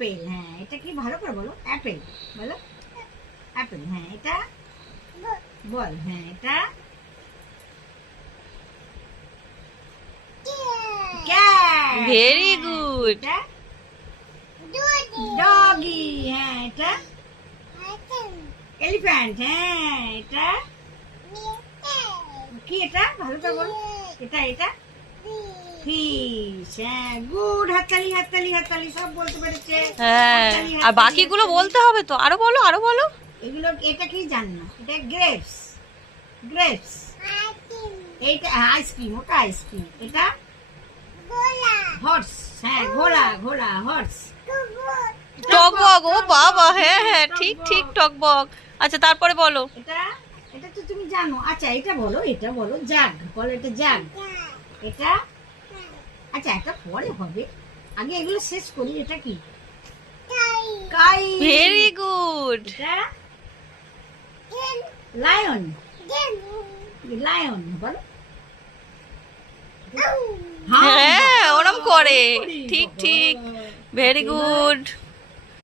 Apple. হ্যাঁ, এটা কি ভালো করে বলো, অ্যাপেল বলো, অ্যাপেল। হ্যাঁ, এটা বল। হ্যাঁ, এটা ক্যাট। Very good. এটা ডগি। হ্যাঁ, এটা এলিফ্যান্ট। হ্যাঁ, এটা কি, এটা ভালো করে বলো, এটা ফিশ। হ্যাঁ, গুড। হাততালি হাততালি হাততালি, সব বলতে পেরেছে। হ্যাঁ, হাততালি, আর হাততালি, বাকিগুলো হাততালি। বলতে হবে তো, আরো বলো আরো বলো। এগুলো এটা কি জানো না? এটা গ্রেপস, গ্রেপস। এইটা আইসক্রিম, ওটা আইসক্রিম। এটা হর্স। হ্যাঁ, ঘোড়া, ঘোড়া, হর্স। টকবক, ও বাবা, হ্যাঁ হ্যাঁ, টকবক। ঠিক ঠিক, টকবক। আচ্ছা, তারপরে বলো। এটা এটা তো তুমি জানো। আচ্ছা, এটা বলো, এটা বলো, জাগ বলো, এটা জাগ। এটা আচ্ছা, এটা পরে হবে, আগে এগুলো শেষ করি। এটা কি? কাই। Very good. এটা লায়ন, লায়ন বলো। হ্যাঁ, ওরম করে, করি, ঠিক বাবা। ঠিক, ভেরি গুড।